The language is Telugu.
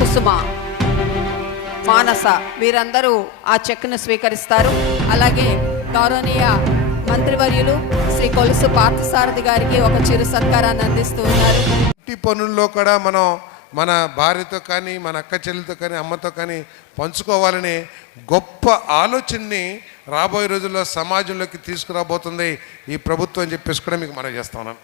కుసుమ, మానస వీరందరూ ఆ చెక్ను స్వీకరిస్తారు. అలాగే గౌరవనీయ మంత్రివర్యులు శ్రీ కొలుసు పార్థసారథి గారికి ఒక చిరు సత్కారాన్ని అందిస్తూ ఉన్నారు. ఇంటి పనుల్లో కూడా మనం మన భార్యతో కానీ మన అక్క చెల్లితో కానీ అమ్మతో కానీ పంచుకోవాలనే గొప్ప ఆలోచనని రాబోయే రోజుల్లో సమాజంలోకి తీసుకురాబోతుంది ఈ ప్రభుత్వం అని చెప్పేసి కూడా మీకు మనం చేస్తా ఉన్నాను.